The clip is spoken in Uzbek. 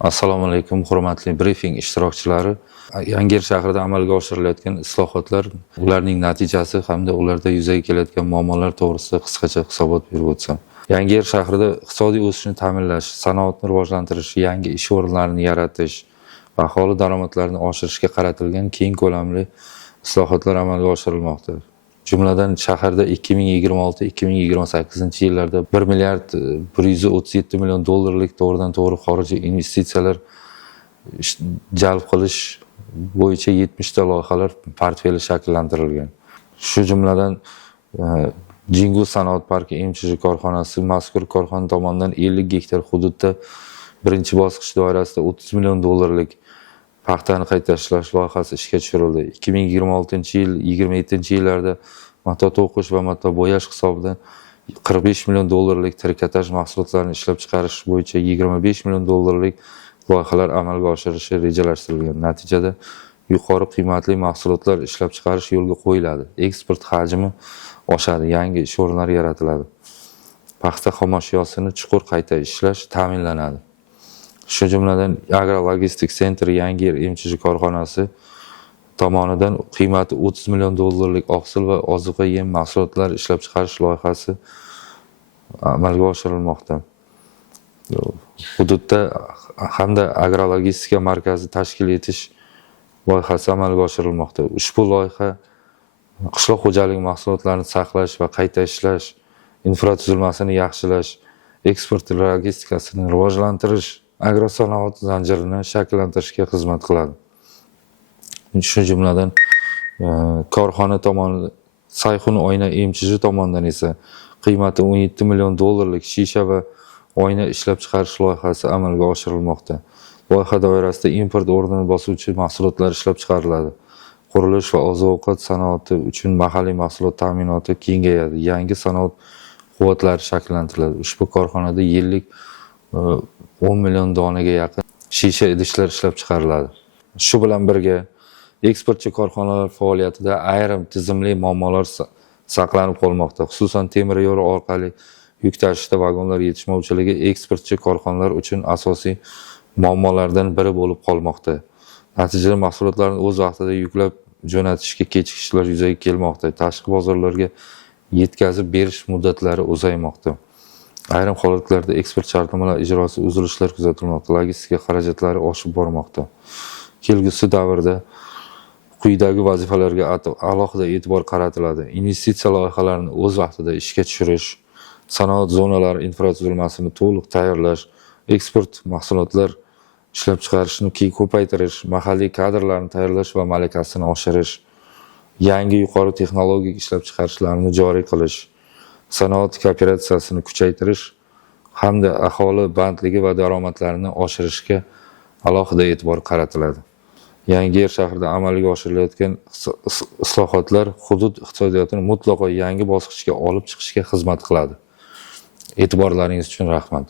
Assalomu alaykum, hurmatli brifing ishtirokchilari. Yangiyer shahrida amalga oshirilayotgan islohotlar, ularning natijasi hamda ularda yuzaga kelayotgan muammolar to'g'risida qisqacha hisobot berib o'tsam. Yangiyer shahrida iqtisodiy o'sishni ta'minlash, sanoatni rivojlantirish, yangi ish o'rinlarini yaratish va aholi daromadlarini oshirishga qaratilgan keng ko'lamli islohotlar amalga oshirilmoqda. Jumladan shaharda 2026-2028 yillarda 1 milliard 137 million dollarlik to'g'ridan to'g'ri xorijiy investitsiyalar jalb qilish bo'yicha 70 ta loyihalar portfeli shakllantirilgan. Shu jumladan Jingu sanoat parki MChJ korxonasi mazkur korxona tomonidan 50 gektar hududda birinchi bosqich doirasida 30 million dollarlik paxtani qayta ishlash loyihasi ishga tushirildi. 2026-yil, 27-yillarda mato to'qish va mato bo'yash hisobidan 45 million dollarlik trikotaj mahsulotlarini ishlab chiqarish bo'yicha 25 million dollarlik loyihalar amalga oshirilishi rejalashtirilgan. Natijada yuqori qiymatli mahsulotlar ishlab chiqarish yo'lga qo'yiladi. Eksport hajmi oshadi, yangi ish o'rinlari yaratiladi. Paxta xomashyosini chuqur qayta ishlash ta'minlanadi. Shu jumladan Agrologistik Center Yangiyer MChJ korxonasi tomonidan qiymati 30 million dollarlik oqsil va ozuqa yem mahsulotlari ishlab chiqarish loyihasi amalga oshirilmoqda. Hududda hamda agrologistika markazi tashkil etish loyihasi amalga oshirilmoqda. Ushbu loyiha qishloq xo'jaligi mahsulotlarini saqlash va qayta ishlash, infratuzilmasini yaxshilash, eksport logistikasini rivojlantirish, agrosanoat zanjirini shakllantirishga xizmat qiladi. Shu jumladan korxona tomonidan Sayxun oyna MChJ tomonidan esa qiymati 17 million dollarlik shisha va oyna ishlab chiqarish loyihasi amalga oshirilmoqda. Loyiha doirasida import o'rnini bosuvchi mahsulotlar ishlab chiqariladi. Qurilish va oziq-ovqat sanoati uchun mahalliy mahsulot ta'minoti kengayadi. Yangi sanoat quvvatlari shakllantiriladi. Ushbu korxonada yillik 10 million donaga yaqin shisha idishlar ishlab chiqariladi. Shu bilan birga eksportchi korxonalar faoliyatida ayrim tizimli muammolar saqlanib qolmoqda. Xususan temir yo'l orqali yuk tashishda vagonlar yetishmovchiligi eksportchi korxonalar uchun asosiy muammolardan biri bo'lib qolmoqda. Natijada mahsulotlarni o'z vaqtida yuklab jo'natishga kechikishlar yuzaga kelmoqda. Tashqi bozorlarga yetkazib berish muddatlari uzaymoqda. Ayrim holatlarda eksport shartnomalar ijrosi uzilishlar kuzatilmoqda. Logistika xarajatlari oshib bormoqda. Kelgusi davrda quyidagi vazifalarga alohida e'tibor qaratiladi. Investitsiya loyihalarini o'z vaqtida ishga tushirish, sanoat zonalari infratuzilmasini to'liq tayyorlash, eksport mahsulotlar ishlab chiqarishni ko'paytirish, mahalliy kadrlarni tayyorlash va malakasini oshirish, yangi yuqori texnologik ishlab chiqarishlarni joriy qilish, sanoat kooperatsiyasini kuchaytirish hamda aholi bandligi va daromadlarini oshirishga alohida e'tibor qaratiladi. Yangiyer shahrida amalga oshirilayotgan islohotlar hudud iqtisodiyotini mutlaqo yangi bosqichga olib chiqishga xizmat qiladi. E'tiborlaringiz uchun rahmat.